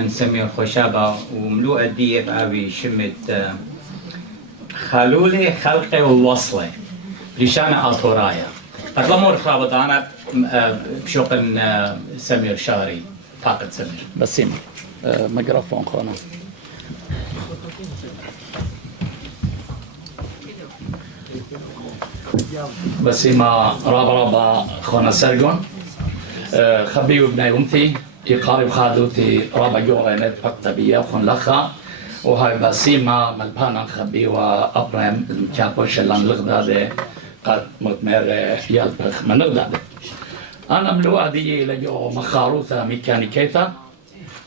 نسميه الخشابة وملوءة دي بأبي شمت خلولي خلقي ووصلي لشانة الطرايا أطلمور خابطانا بشوق سمير شاري طاقة سمير بسيمة ميكروفون خونا بسيمة رابا خونا سرقون خبيو ابني ومتي يقارب خادوتي رابا جوغينت أكتبية وخون لخا وهاي بسيمة ملبانا خبي وأبرم كابوش اللان لغدادي قد مطمر يلبخ من لغدادي أنا ملوء دي لجو مخاروثة ميكانيكيتا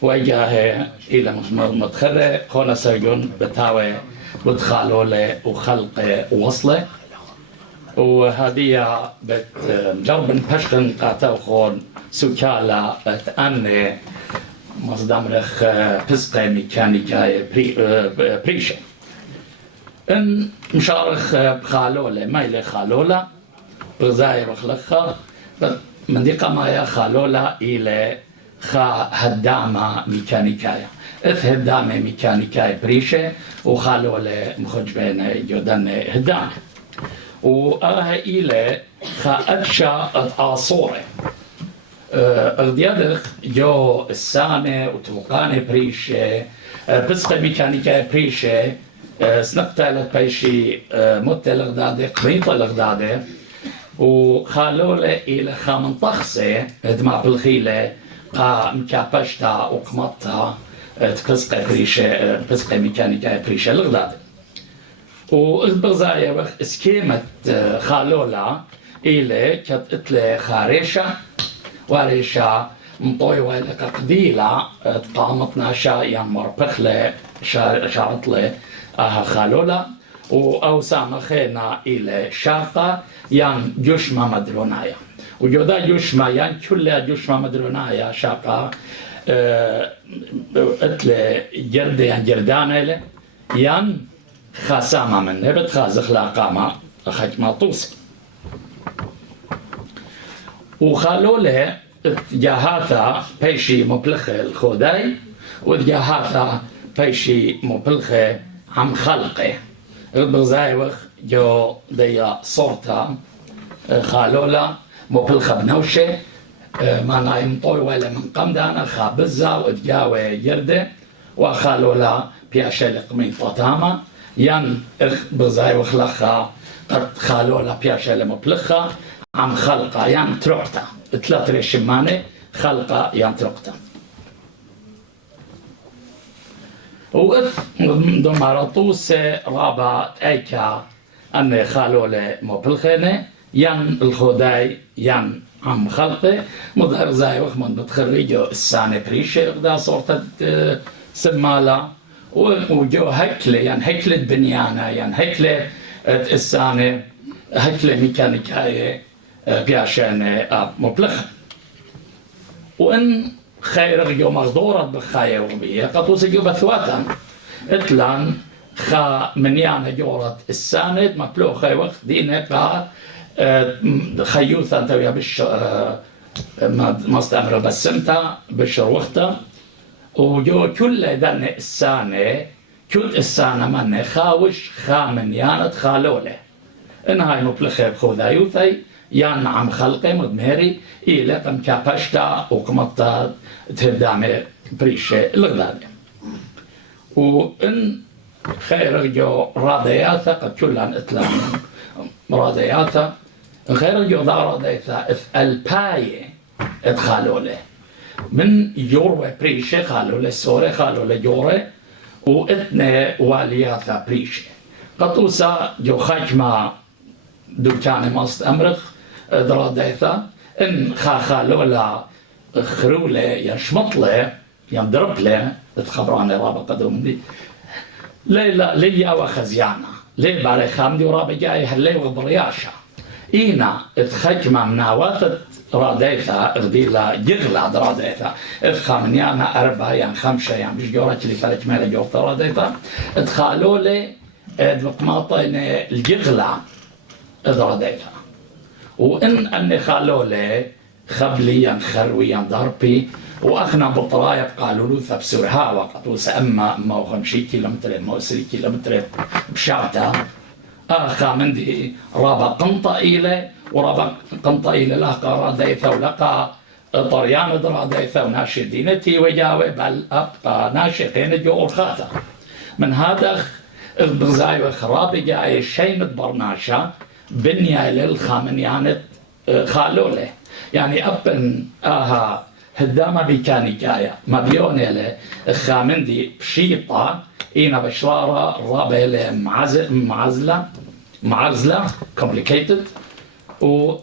وجاه إلى متخرة خونا سرقون بتاوي بدخالوا له وخلق وصله وهذه بتجرب بشكل قاتل خون سكالة بتأني مصدمرخ فزقة ميكانيكا بريشة إن مشارخ بخالولة ما إلي خالولة بغزاي بخلقها من ديقة ما يا خالولة إلى خا هدامة ميكانيكايا إث هدامة ميكانيكايا بريشة وخالولة مخرج بين جودن هدامة وأها إلى خا أدشا أعصورة أغديادخ جو السانة وتوقانة بريشة بسقة ميكانيكايا بريشة سنقطة لبيشي متة لغدادة قريطة لغدادة وخالولة إلى خامنطخسة دماء بالخيلة قا مكابشتا وقمطها تقسقة بريشة بسقة ميكانيكايا بريشة لغدادة وإخبرزايا وقت اسكيمة خالولة إلى كتقتل خاريشة وريشة مطوي ويلك قديلة تقامتنا شايا مربخلة شعطلة خالولة وأوسع مخينا إلى شاقة ين جشمة مدرونايا وجودا جشمة ين كل جشمة مدرونايا شاقة اتل جرد ين جردانة ين خاسامة من نبت خازخ لاقامة خجمة طوسي وخالولة جاهاتا بيشي مبلخة الخوداي وجاهاتا بيشي مبلخة عم خلقه بغزايوخ جو ديا صورتا خالولة مبلخة بنوشة ما نايم طوي ولا من قمدانا خابزة وتجاوي جردة وخالولة بياشة لقمين طتامة ين بغزايوخ لخا قد خالولة بياشة لمبلخة عم خلقة ين ترقتا ثلاث ريشمانة خلقة ين ترقتا وإث دمارطوس رابع أيكا أن خالولة مبلخنة ين الخداي ين عم خلقه مظهر زي وخمن بتخرجوا السانة بريشة غدا صورة سمالة وجو هكلة ين هكلة بنيانة ين هكلة السانة هكلة ميكانيكاية بياشان مبلخة وإن خير جو مغدورة بخاية وبيه قطوس جو بثواتا اتلان خا منيانة جورة الساند مبلوخ خي وقت دينه قا خيوثا تويا بش مستعمرة بسمتا بشر وقتا وجو كل دن السانة كل السانة من خاوش خا منيانة خالولة إنها مبلخة بخوذا يوثي يان عم خلقه مدمهري إلى قم كابشتا وقمطا تهدامي بريشة لغدادة وإن خير جو رادياتا قد كلان إطلام رادياتا خير جو ذا رادياتا الباية ادخالوله من يوروي بريشة خالوله سوري خالوله جوري وإثنى والياتا بريشة قطوسا جو خاجما دكان ماست أمرخ دراديثا إن خالولا خرولة يشمطلة ينضربلة تخبراني رابع قدوم دي ليلا ليا وخزيانا لي باري خامدي ورابع جاي هلي وبرياشا إينا اتخجمة مناوات راديثا اغديلا جغلا دراديثا اتخامنيانا أربعة يعني خمسة يعني مش جورة اللي فلت ميلا جورة راديثا اتخالولي ادمقماطين الجغلا دراديثا وإن أني خالولي خبليا خرويا ضربي وأخنا بطرايا قالوا له ثبسرها وقت وسأما ما 50 كيلومتر ما 30 كيلومتر بشعتا آخا من دي رابا قنطة إلى ورابا قنطة إلى لقى راديثا ولقى طريان دراديثا وناشي دينتي وجاوي بل أبقى ناشي قين جو أرخاثا من هذا البغزاي وخرابي جاي شيمت برناشا بنيا للخامن يعني خالوله يعني أبن آها هدامة بيكانيكايا ما بيوني له خامن دي بشيطة إينا بشرارة رابي معزلة complicated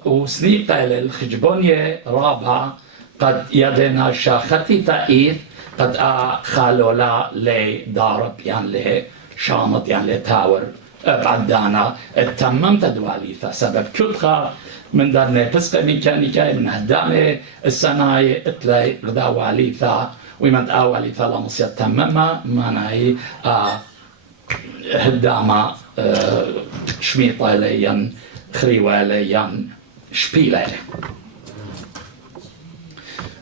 وسنيقة للخجبونية رابعة قد يدنا شاختي تأييد قد خالولا لدارب يعني لشامط يعني لتاور بعدانا تممت دواليثا سبب كلها من دارنا بسقة ميكانيكا من هدامة السناي اتلاي غدا واليثا ويمد واليثا لمصير تممها ماناي هدامة شميطة ليان خريوة ليان شبيلة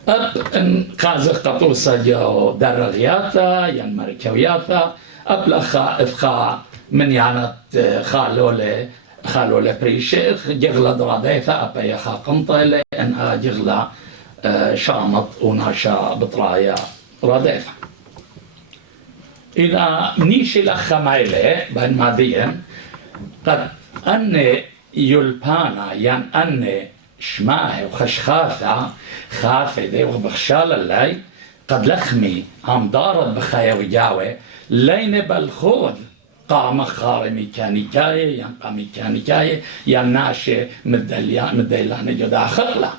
أب إن قازق قطوسة جو درغياتا ين مركوياتا أب لخا إفخا من يعنت خالولة بريشيخ جغلة دراديثا أبا يخا قنطة لأن جغلة شامط وناشا بطرايا راديثا إذا منيشي لخا مايلة بين ماديا قد أن يلبانا ين أن شماه وخشخاثة خافدة وبخشال اللي قد لخمي عم دارت بخايا وجاوة لين بالخوض قام خار ميكانيكاية ين ميكانيكاية ين ناشي مديلان جدا خقلة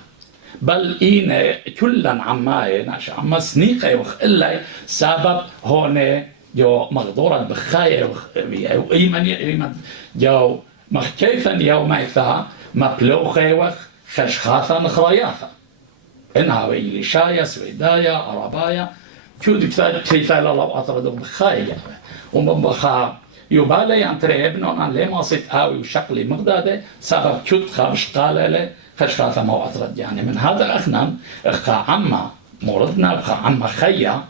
بل إينا كلا عماي ناشي عما سنيقة وخقلة سبب هون جو مغدورة بخايا وإيمن جو مخكيفا يوميثا مبلوخي وخ خشخاثا نخرياثا إنها ويلي شايا سويدايا عربايا كود كيفا لو أطردوا بخايا ومن بخا يبالي ينتري ابنون عن لما صيت آوي وشقلي مغدادة سبب كود خابش قالة خشخاثا ما أطرد يعني من هذا أخنا إخا عما موردنا إخا عما خيا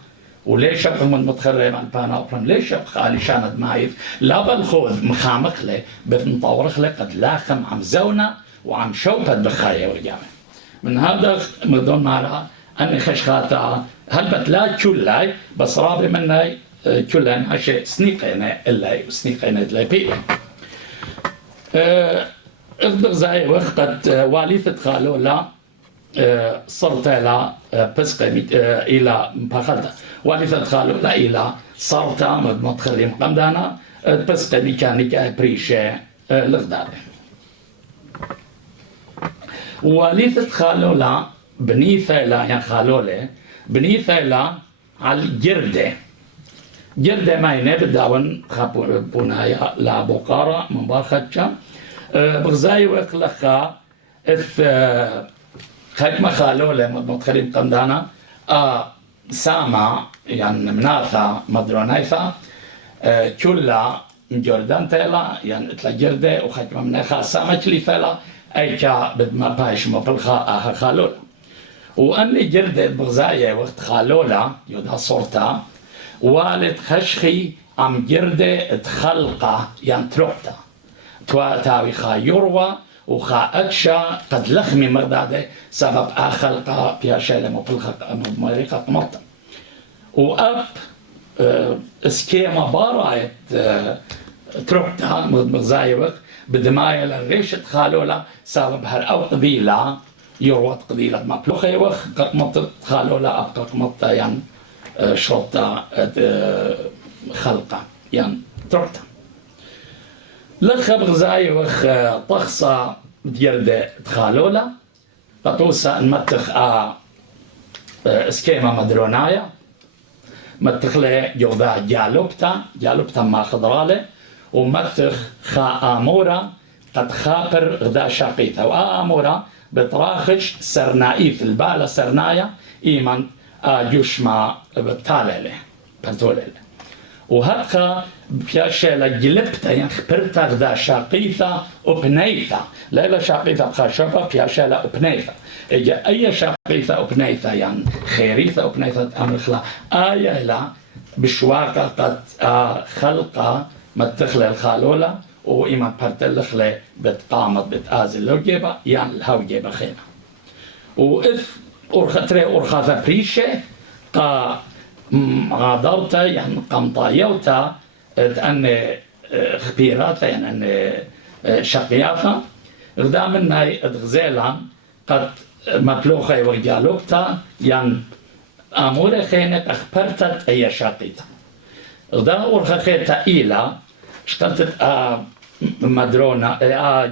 وليش أبقى من متخرج عن بانا أبرم ليش أبقى لشاند معيف لا بالخوذ مخامخ له بنطورخ له قد لاخم عم زونا وعم شوبت بخايا ورجامه من هذا مدون مارا أني خشخاتا هل بتلا كلاي بس رابي مناي كلاي عشان سنيقينا إلا سنيقينا إلا بيه أخبر زي وقت واليثة خالو لا صرت إلى بسقة إلى بخلتا واليثة خالو لا إلى صرت مدخلين قمدانا بسقة ميكانيكا بريشة لغداري واليثة خالو لا بنيثة لا يعني خالو له بنيثة لا على الجردة جردة ما ينبدأون خابونايا لا بقارة من بارختشا بغزاي وقلقا إث خدمة خالو له مدخلين قمدانا ساما يعني مناثا مدرونايثا كلها جردان تيلا يعني اتلا جردة وخدمة مناخا ساما كلي ثيلا أيكا بدما بايش مبلخا خالولا وأني جردة بغزاية وقت خالولا يودا صورتا والد خشخي عم جردة تخلقه يعني تروحتا تاوي خا يروى وخا أكشا قد لخمي مردادة سبب آخلقه بيها شيء مبلخا مريقة مرتا وأب اسكيما بارايت تروحتا بغزاية وقت بدماية للريشة خالولا سبب هر أو قبيلة يروت قبيلة مبلوخة وخ قمت خالولا أبقى قمت يعني شرطة خلقة يعني تركتا لخ بغزاي وخ طخصة ديال خالولا قطوسة المتخ اسكيما مدرونايا متخلي جودا جالوبتا ما خضرالي ومتخ خا آمورا قد خاقر غدا شاقيثا وآمورا بتراخش سرنائيث البالة سرنايا إيمان جوشما بتالله بنتولله وهكا بياشا جلبتا يعني خبرتا غدا شاقيثا وبنيثا لا شاقيثا خشبة بياشا لا وبنيثا إجا أي شاقيثا وبنيثا يعني خيريثا وبنيثا أمر خلا آية لا بشواقة قد خلقة ما تخلى الخالولة وإما برتلخلة بتقامت بتآزل لو جيبا يعني الهو جيبا خينا وإذ أرخاثا بريشة قا غادرتا يعني قمطايوتا أن خبيراتا يعني أن شقياتا غدا منا غزيلا قد مبلوخة ورجالوكتا يعني أمور خينك أخبرتت أي شقيتا غدا أرخاثا إيلا اشتلتت مدرونا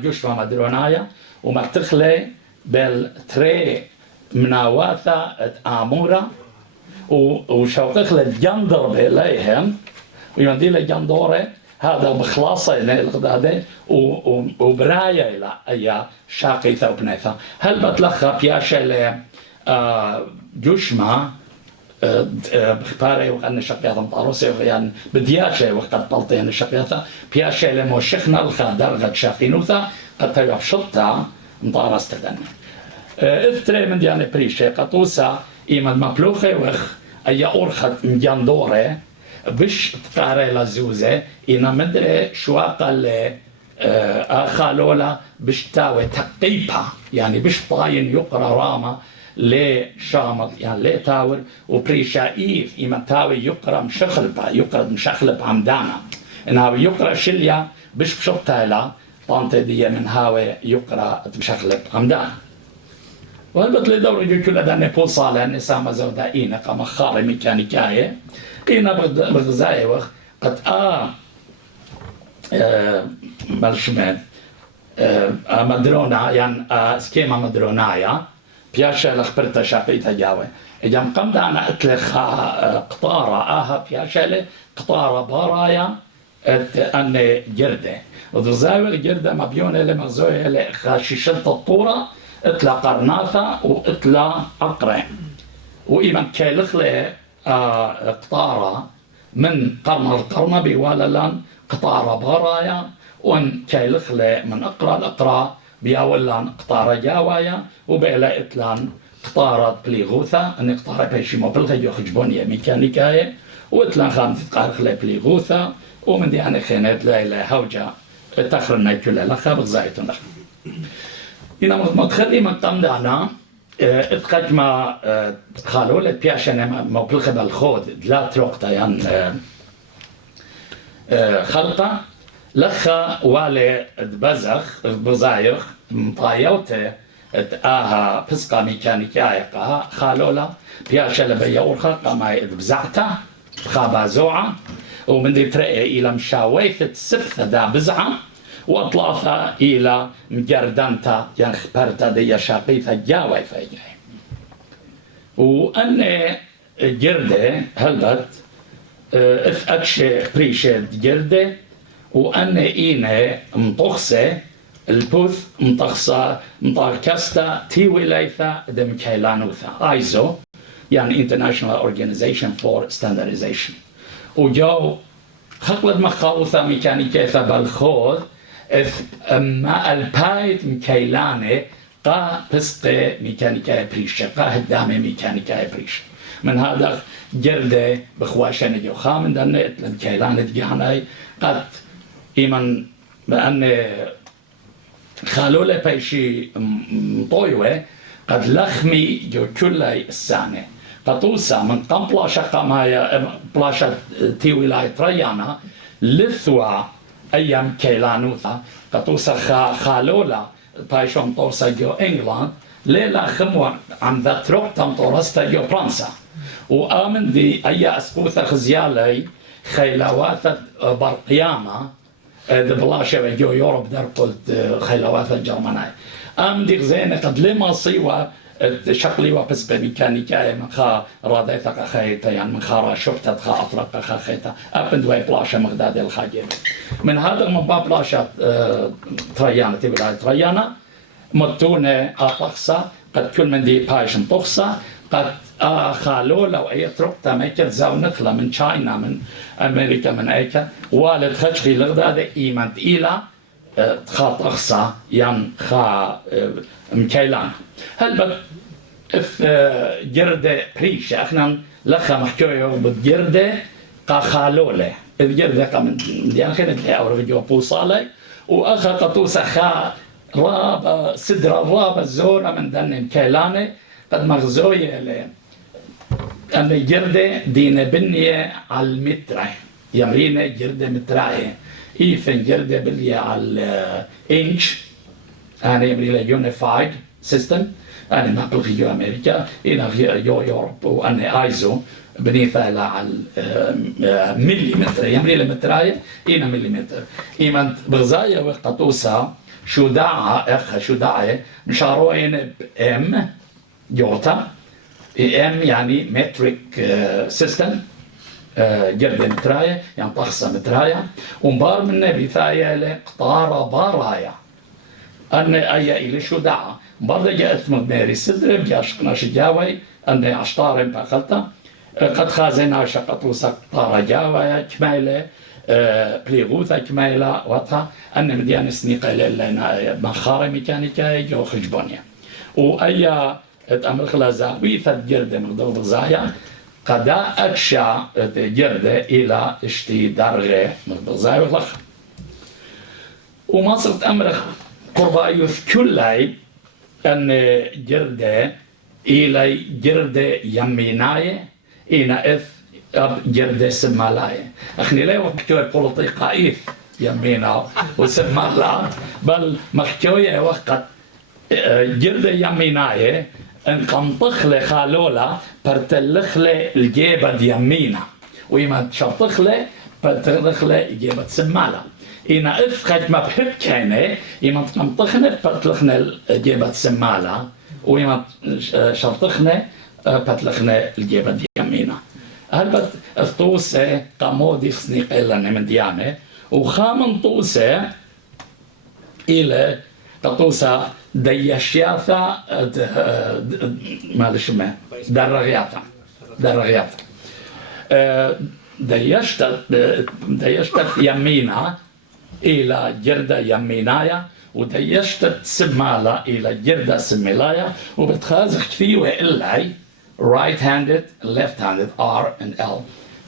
جوشوا مدرونايا ومكتخلي بالتري مناواثا آمورا وشوقخ للجندر بإليهم ويمدي للجندورة هذا بخلاصة إلى الغدادة وبراية إلى أي شاقيثة وبنيثة هل بتلخى بياشة جوشما بخباري وقال شقياثة مطاروسي يعني بدياشة وقد بلطين شقياثة بياشة لموشخنا الخادر غد شاقينوثا قد تيوح شطة مطارس تدنى افتري من ديانة بريشة قطوسا إيما المبلوخة وخ أي أورخت مجاندورة بش تقاري لزوزة إنا مدري شواقة خالولا بش تاوي تقيبها يعني بش طاين يقرأ راما لشامط يعني لي تاور وبريشا إيف إيما تاوي يقرأ مشخلب عمدانا إنها يقرأ شليا بش بشطها لا طانتي دي من هاوي يقرأ مشخلب عمدانا وهلبت لدورة كل هذا نبول صالح نسامة زودا إينا قام خاري ميكانيكاية إينا بغزاية وخ قد مالشمال مدرونا يعني سكيما مدرونايا بياشا لخبرتا شاقيتا جاوي إذا مقام دانا أتلخ قطارة بياشا قطارة بارايا أن جردة وذزاوي الجردة مبيونة لمغزوية لخاششلت الطورة اتلا قرناثة واتلا أقرع وإيمان كيلخلة قطارة من القرن بيواللان قطارة بارايا وان كيلخلة من الأقرى بياولان قطارة جاوايا وبيلا اتلان قطارة بليغوثة ان قطارة بيشيمو بلغيو خجبونية ميكانيكاية واتلان خامثة قارخلة بليغوثة ومن دي أنا خينات لا هوجة تخرنا كلها لخا بغزايتون لخا إنا متخلي من قم دانا اتقج ما خالولة بياشنا موبلخة بالخود دلا تروقتا يعني خلطة لخا والي دبزخ بزايخ مطايوته آها بسقا ميكانيكايقا خالولة بياشا لبيا أورخا قاما دبزعتا خابا زوعة ومن دي ترقي إلى مشاويثة سبثة دا بزعة وأطلافها إلى مجردانتا يعني خبرتا دي شاقيثة جاوي فيجي وأن جردة هلبت أكشي بريشة جردة وأن إينا مطخسة البوث مطخسة مطاركستا تيوي ليثا دم كيلانوثا آيزو يعني International Organization for Standardization وجو خقلت مخاوثة ميكانيكيثة بالخوض ما البايت مكيلانة قا بسقة ميكانيكاية بريشة قا هدامة ميكانيكاية بريشة من هذا جردة بخواشة نجو خامن دانة مكيلانة جهناي قد إيمن بأن خالولة بيشي مطويوة قد لخمي جو كلها السانة قطوسة من قم بلاشة قمايا بلاشة تيويلاي تريانا لثوا أيام كيلانوثا قطوسة خالولة بايشون طوسة جو إنجلاند ليلة خموة عن ذا تروق تمطورستا جو فرنسا وآمن دي أي أسقوثة خزيالي خيلاواثة برقيامة ذا بلاشة جو يوروب در قلت خيلاواثة جرماناي آمن دي غزينة قد لما صيوة شقلي وبس بميكانيكاية من خا راديتك خيتا يعني من خا شبتت خا أطرق خا خيتا أبن دوي بلاشة مغداد الخاجب من هذا من باب بلاشة تريانة تبلاي تريانة متونة أطقسة قد كل من دي بايشن طقسة قد خالولا وأي ترقتا ميكر زاو نخلة من تشاينا من أمريكا من أيكا والد خشخي لغدا إيمانت إيلا خاط أخصى ين خا مكيلان هل بك اف جردة بريشة احنا لخا محكوية بالجردة قا خالولة الجردة قا من ديان خينت لها أو رجوع بوصالي وأخا قطوسة خا رابة سدرة رابة زورة من دن مكيلانة قد مغزوية لين أن الجردة دينا بنية على المترة يمرينا جردة متراية إيفن جردة بلية على الإنش أنا يمرينا يونيفايد سيستم أنا ما بلغي جو أمريكا إنا جو يوروب وأنا آيزو بنيثا على مليمتر يمرينا متراية إنا مليمتر إيمان بغزاية وقطوسة شداعة أخ شداعة مشاروين بإم جوتا ام يعني متريك سيستم جردة متراية يعني طخصة متراية ومبار من نبي ثايا لقطارة بارايا أن أي إلي شو دعا مبار جاء اسمه ماري سدرب جاشقنا شجاوي أن عشتارم باقلتا قد خازنا شقطوسا قطارة جاوي كمايلة بليغوثا كمايلة وطها أن مديان سنيقة لنا مخارة ميكانيكا جو خجبونيا وأي أمر خلازا ويثت جردة مقدور بغزايا قدا أكشا جردة إلى اشتي درغة مقدور بغزايا وغلق وما صرت أمر قربا يث كلي أن جردة إلى جردة يميناية إنا إث أب جردة سمالاية أخني لا وحكوية بوليطيقائيث يمينا وسمالا بل محكوية وقت جردة يميناية ان قنطخلة خالولا برتلخلة الجيبة يمينا ويما تشطخلة برتلخلة الجيبة سمالا إنا إفخج ما بحب كيني إما تقنطخنة برتلخنة الجيبة سمالا ويما شطخنة برتلخنة الجيبة يمينا هلبت الطوسة قامودي سنيق إلا من ديانة وخامن طوسة إلى قطوسة ديشياثا معلش ما درغياثا ديشتت يمينا إلى جردة يمينايا وديشتت سمالة إلى جردة سميلايا وبتخازخ كثيوة إلاي right handed left handed R and L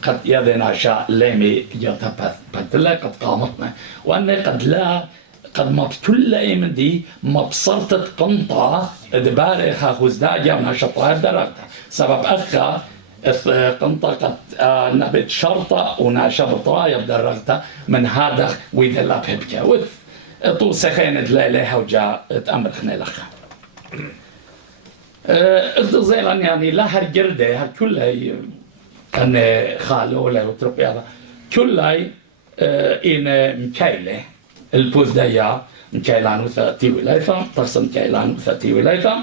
قد يذنا شاء ليمي جاتا باتلا قد قامتنا وأن قد لا قد ما كل أيام دي ما بصرتت قنطة دبارة خاخوز داجة ونشطها درجتها سبب أخا قنطة قد نبت شرطة ونشط راية بدرجتها من هذا ويدا لا بهبكة وث طو سخينة ليلها وجاء تأمر خني لخا زيلا يعني لا هالجردة هالكلها أن خالولة وترقيا كلها إن مكيلة البوز دايا مكيلان وثاتي ولايفا تقسم مكيلان وثاتي ولايفا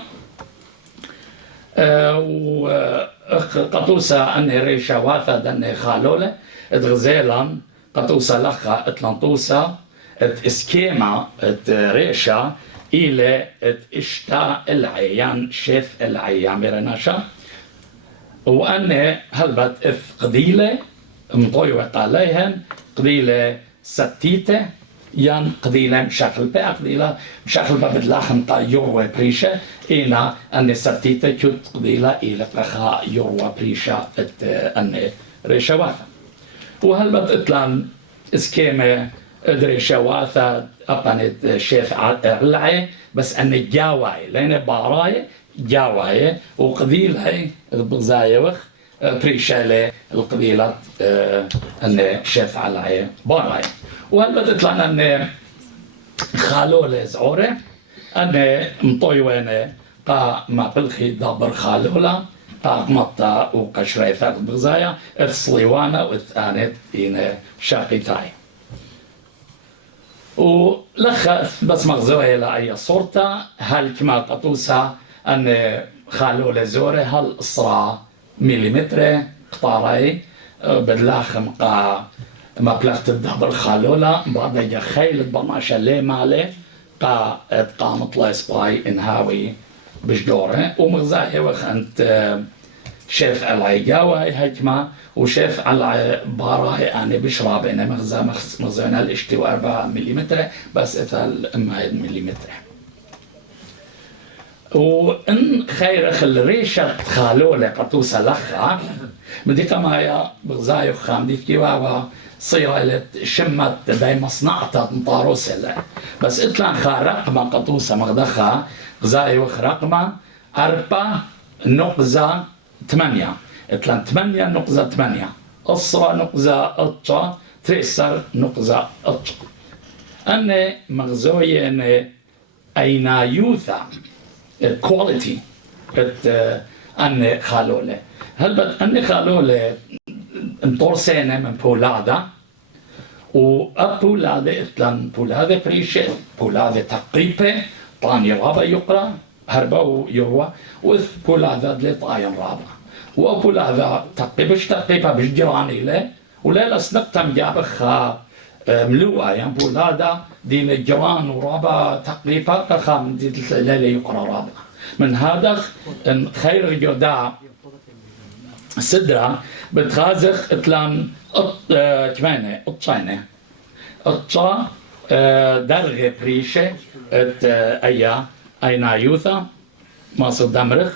وقطوسة أن ريشا واثا دن خالولة اتغزيلا قطوسة لخا اتلانطوسة اسكيما ريشا إلى اشتا العيان شيف العيان برناشا وأن هلبت اف قديلة مطويوة عليهم قديلة ستيته يان قديلة مشاكل بقى قديلة مشاكل بدلاخن تا يروى بريشة إنا أن ستيته كنت قديلة إلى قخا يروى بريشة أن ريشة واثا وهلبت إطلان اسكيمة ريشة واثا أبانت شيف علعي بس أن جاواي لأن باراي جاواي وقديلة بغزايوخ بريشة القبيلة أن شيف علعي باراي وهلبت لنا أن خالولة زعورة أن مطويوانة قا ما بلخي دابر خالولة قا مطا وقشري ثاق بغزايا الصليوانة والثانت إن شاقيتاي ولخص بس مغزوها إلى أي صورة هل كما قطوسها أن خالولة زورة هل إصرا مليمتر قطاري بدلاخم قا ما بلغت الدبر خالولا بعد يجا خيل برماشا لي مالي قا قامت لا سباي انهاوي بجدوره ومغزاهي وخ انت شيف العيقاوي هجمة وشيف على باراي أنا بشرب أنا مخزونا الاشتي 4 ملم بس إثال 1 ملم. وإن خير خل ريشة خالولة قطوسة لخا بديك مايا بغزايو خام ديك كيوا صيرة شمت باي مصنعتها مطاروسة بس إطلع خارقما قطوسة مغدخا غزايو خرقما 4.8 إطلع 8.8 أصرا نقزة أطشا تريسر نقزة أطشا أنا مغزوية أنا أينا يوثا كواليتي أنا خالولة هل بد أنا خالولة انطرسينة من بولادا وأبولادا إطلع بولادا بريشة بولادا تقريبة طاني رابا يقرأ هربا ويروى وإذ بولادا دلي طاين رابا وأبولادا تقريبش تقريبا بجراني له ولا لسنقتم جابخا ملوءة يعني بولادا دي الجيران ورابا تقريبا خام دي ليلة يقرأ رابا من هذا خير جوداء سدرة بتخازخ اتلان كمانة اطشانة اطشا درغة بريشة اينا يوثا ماصر دمرخ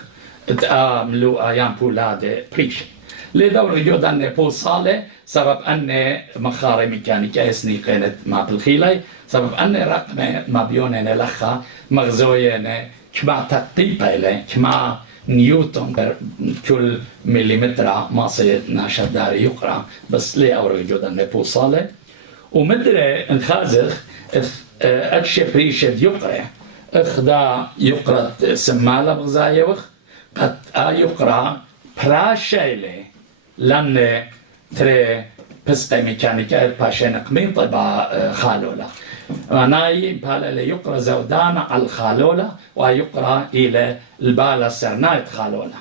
ملوءة يعني بولادة بريشة لدور جود أن بوصالة سبب أن مخاري ميكانيكا يسني كانت ما بالخيلة سبب أن رقم ما بيونين لخا مغزوين كما تقيبا له كما نيوتن كل مليمتر ما سيناشر داري يقرأ بس لي أور جود أن بوصالة ومدري انخازخ أكشي بريشد يقرأ اخدا يقرأ سمالة بغزايوخ قد يقرأ براشيلي لأن ترى بسقي ميكانيكا باشين قمين طبعا خالولة وناي بالله يقرأ زودانا على الخالولة ويقرأ إلى البالة سرنايت خالولة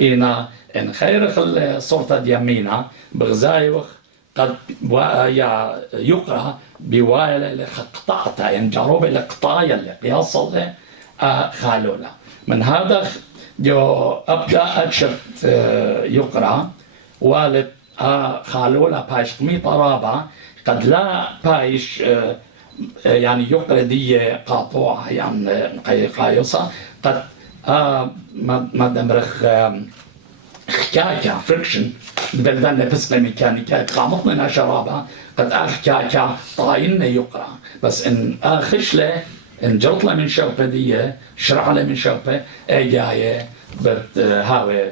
إنا إن خير الصورة ديامينا بغزايوخ قد يقرأ بوايلة لقطعتا يعني جروب لقطايا اللي يصل خالولة من هذا جو أبدأ أكشت يقرأ والد خالولة بايش قمي طرابة قد لا بايش يعني يقرأ دي قاطوعة يعني قايصة قد ما دمرخ خكاكا فريكشن بلدان بسقى ميكانيكا قامت من شرابة قد أخكاكا طاين يقرأ بس إن أخش له إن جرت له من شوبة دي شرع له من شوبة جاية هاوي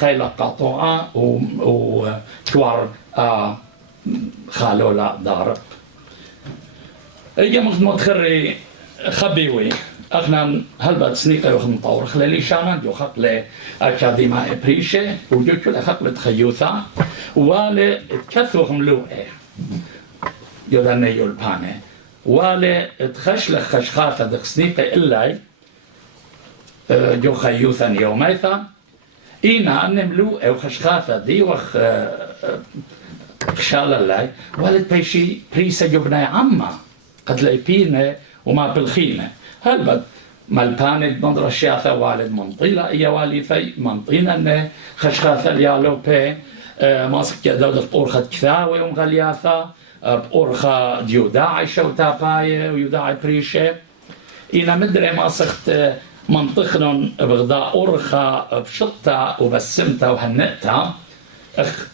خيلة قاطوعة وكوار خالولة دارب ايجا متخري خبيوي اخنا هلبت سنيقة يوخ مطور خلالي شانا جو خق لأكاديما إبريشة وجو كل خق لتخيوثا والي تكثوخ ملوئة يوداني يولباني والي تخش لخشخاثة دخ سنيقة إلاي جو خيوثا يوميثا إينا أن ملوئة وخشخاثة دي وخ خشال الله والد بيشي بريسة جبناي عما قد لايبينه وما بالخينه هلبت مالباني مضر الشياثة والد منطيلة إيا والي في منطينة إنه خشخاثة اليالو بي ماسك دودة بأورخة كثاوي ومغلياثة بأورخة ديوداعي شوتاباية ويوداعي بريشة إينا مدري ماسخت منطقنا بغضاء أورخة بشطة وبسمتها وهنئتها أخ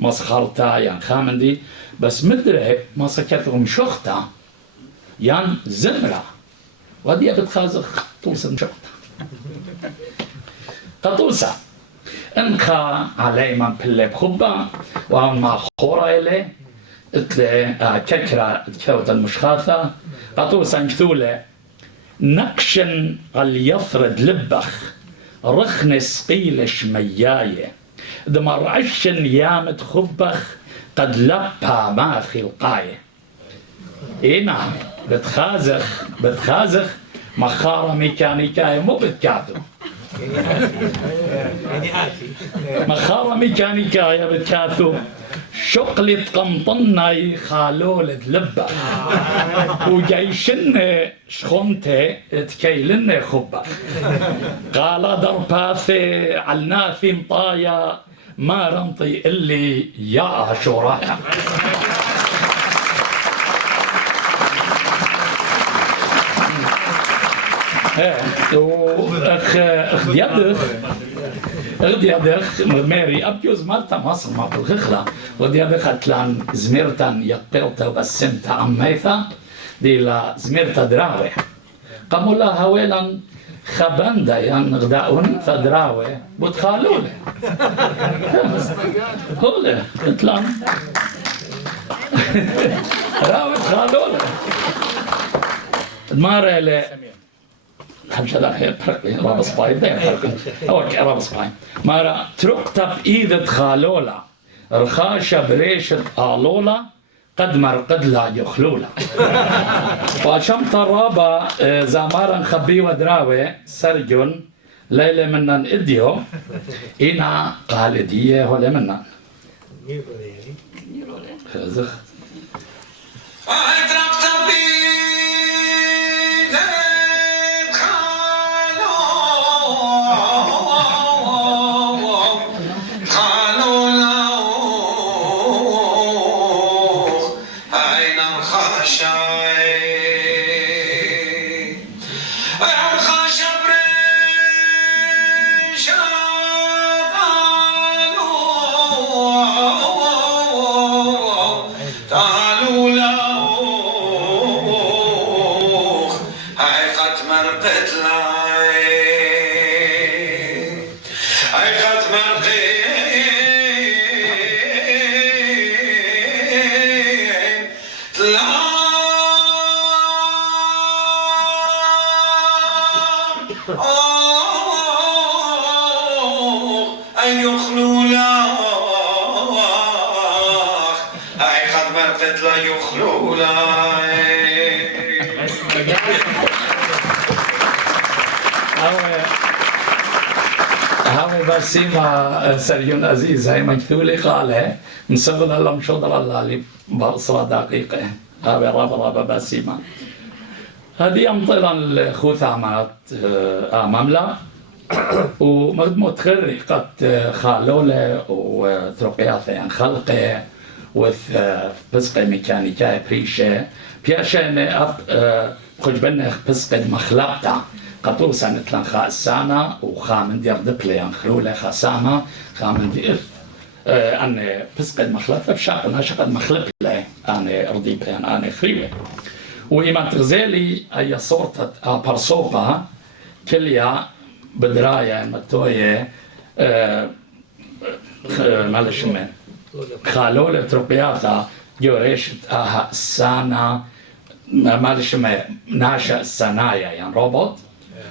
مسخرتها يعني خامندي بس مدري ماسكتهم شخطة يعني زمرة ودي بتخازخ طوسة شقطة قطوسة انخا علي من بلي بخبة وهم مع خورة إلي اتلي ككرة كوت المشخاثة قطوسة انكثولة نقشن اليفرد لبخ رخنس قيلش مياية دمر عشن يامد خبخ قد لبها ما خلقاية اي نعم بتخازخ مخارة ميكانيكاية مو بتكاثو يعني آتي مخارة ميكانيكاية بتكاثو شقلة قمطنة خالولة لبة وجيشن شخونته تكيلن خبة قال درباثي علناثي مطايا ما رنطي اللي يا شورايا. واخ يدخ ماري ابيوز مالتا مصر ما بالخخلة ودي يدخ اتلان زميرتان يقلتا بسمتا عميثا دي لا زميرتا دراوي قاموا لها هويلا خبندا ين غداؤن فدراوي بتخالولي هولي اتلان راوي تخالولي المارة اللي همشة لا فرقي رابس باي ده فرقي أول رابس باي مارا ترقتب إيد خالولا رخاشة بريشة آلولا قد مرقد لا يخلولا وعشان ترابا زمارا خبي ودراوي سرجون ليلة منن إديو إنا قالدية ولا منن خزخ هاوي بسيمة سريون عزيز هاي مجثولي قاله مسغل لهم شضر اللالي بأسرة دقيقة هاوي رابا بسيمة هذه أمطرة الخوثامات مملا ومقدمة تخرقت خالولة وترقيات يعني خلقه وث بسقة ميكانيكاية بريشة بياشة أب خجبنا بسقة مخلبتا قطو سنة لان خاسانة وخامن دير دبلي عن خلولة خاسامة خامن دير أنا بسقة مخلبتا بشاقنا شقد مخلب لي أنا أرضيبه أنا خريبه وإما تغزالي أي صورة برصوبة كليا بدراية متوية معلش من خالولة ترقياتا جوريشت أها السانة معلش ما ناشا السنايا يعني روبوت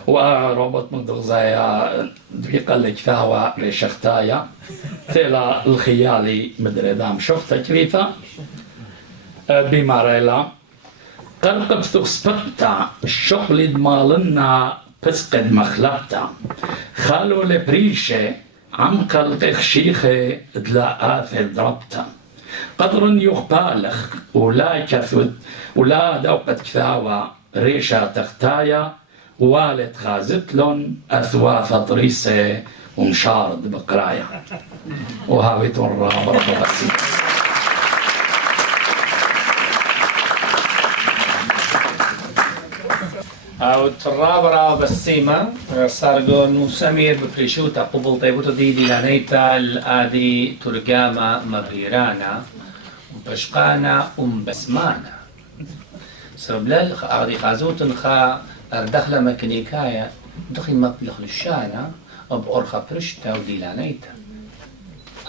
وروبوت مدغزايا دقيقة لكثاوة ريشختايا تلا الخيالي مدري دام شفتا كريفة بماريلا قرقب ثقسبتا الشغل دمالنا فسقد مخلبتا خالو لبريشة عم قلق خشيخة دلا آثر ضربتا قدر يخبالخ ولا كثد ولا دوقة كثاوة ريشة تختايا والد خازتلون أثواث طريسة ومشارد بقرايا وهاويت الرابر بسيط أو ترابرا بسيمة سارجون سمير بفريشوتا قبل طيبوتو دي لانيتا الآدي ترجاما مبريرانا وبشقانا بسمانا سربلال آدي خازوتن خا أردخل مكنيكايا دخل مبلغ للشانا بأرخا برشتا ودي لانيتا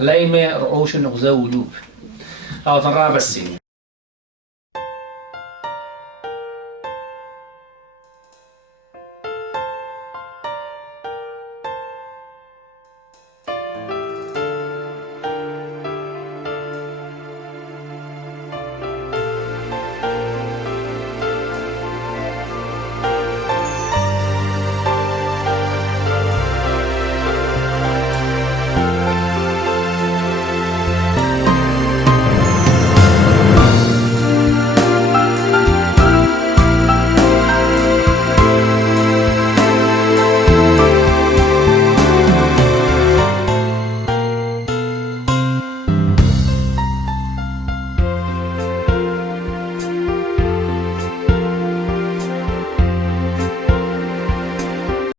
ليمة رعوش نغزو لوب أو ترابا بسيمة